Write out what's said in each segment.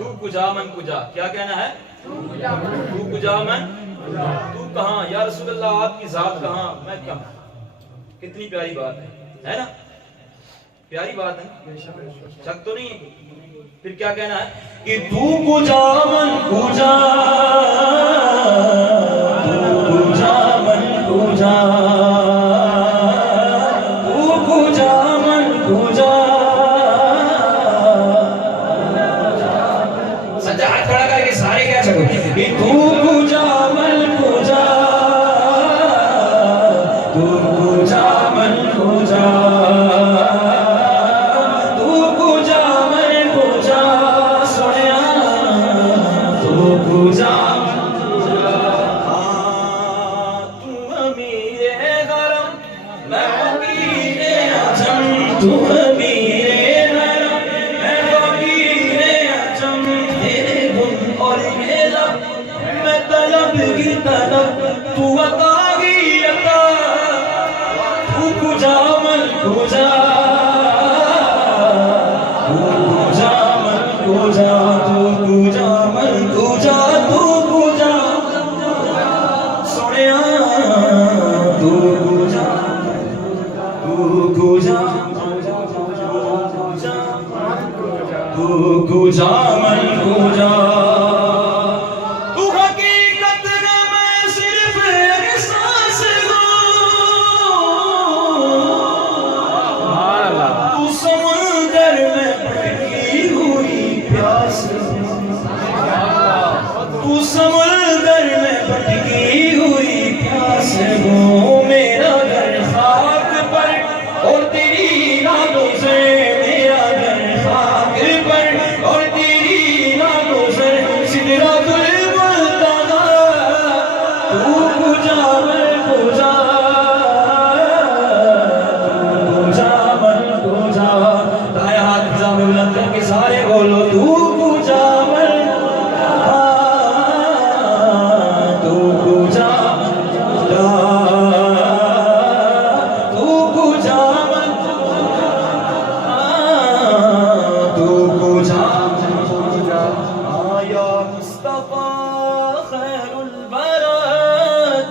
तू कुजा मन कुजा, क्या कहना है? तू कुजा मन, तू कहां या रसूल अल्लाह, आपकी जात कहां, मैं कहां। कितनी प्यारी बात है ना? प्यारी बात है, शक तो नहीं है। फिर क्या कहना है कि तू कुजा मन कुजा, तू कुजा मन कुजा, तू कुजा मन कुजा। सच्चा हाथ खड़ा करके सारे कह सको कि तू कुजा मन कुजा, तू कुजा मन कुजा, तू कुजा मन कुजा, सोनिया तू कुजा मन कुजा। तू अमीरे गरम मैं फकीरे आजम, तू अमीरे गरम मैं फकीरे आजम, तेरे गुण और मेरा मैं तलब की तलब, तू अता की अता, तू कुजा मन कुजा, तू कुजा मन कुजा, तू कुजा मन कुजा, तू कुजा सोनिया तू कुजा, तू कुजा, तू कुजा मन कुजा। तू हकीकत में मैं सिर्फ एक सांस हूँ, तू समुंदर में भटकी हुई प्यास, तू समुंदर में भटकी हुई प्यास हूँ। मेरा घर खाक पर और तेरी यादों से, मेरा घर खाक पर और तेरी यादों से, सिदरातुल मुंतहा तू कुजा मन कुजा, तू कुजा मन कुजा। दाया हाथ खिजा में बुलंद करके सारे बोलो तू कुजा मन, तू कुजा कुजा, तू कुजा मन, तू कुजा कुजा। आया मुस्तफा खैरुल बरा,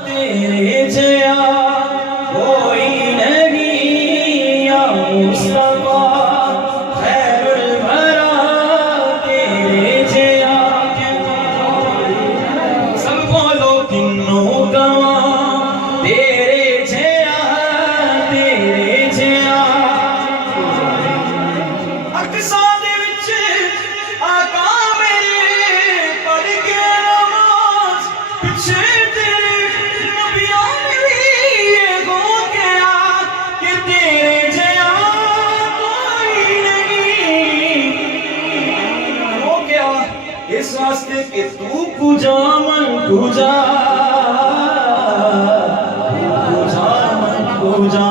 तेरे जया कोई नहीं, या मुस्तफा खैरुल बरा, तेरे जया। सब बोलो तीनों गवा तेरे जया, तेरे जया। अक्सा दे विच आका मेरे पढ़ के नमाज, पिछे तेरे नबियां ने भी ये गो किया कि तेरे जया कोई नहीं। हो गया इस वास्ते कि तू कुजा मन कुजा, कुजा मन कुजा,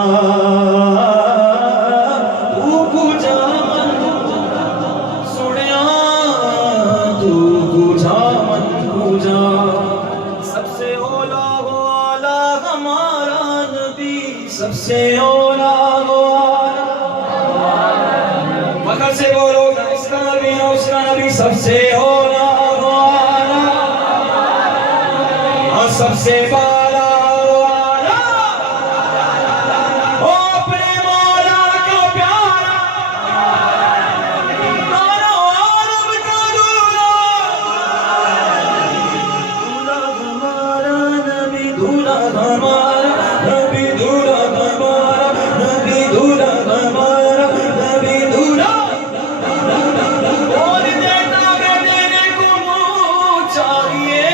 तू कुजा मन सोनिया, तू कुजा मन कुजा। सबसे ओला वाला हमारा नबी, सबसे ओला मगर से बोलो उसका नबी, उसका नबी सबसे ओला वाला, सबसे वाला वाला, ओ अपने मौला का प्यारा, तारा आलम का दूल्हा, दूल्हा हमारा नबी, दूल्हा हमारा नबी, दूल्हा हमारा नबी, दूल्हा हमारा नबी, दूल्हा। और देता है देने को मुँह चाहिए,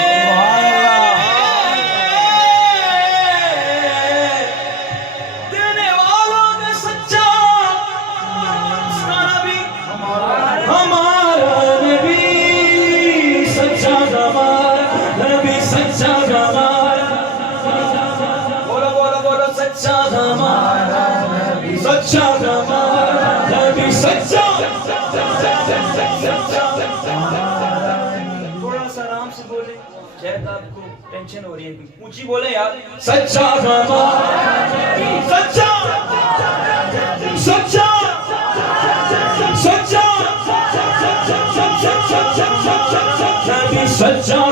देने वालों ने सच्चा उसका नबी, हमारा नबी सच्चा, हमारा नबी सच्चा, हमारा बोलो बोलो बोलो सच्चा, हमारा नबी सच्चा, हमारा नबी सच्चा। थोड़ा सा आराम से बोले, शायद आपको टेंशन हो रही है, ऊंची बोले यार। सच्चा हमारा नबी सच्चा, सच्चा सच्चा सच्चा नबी सच्चा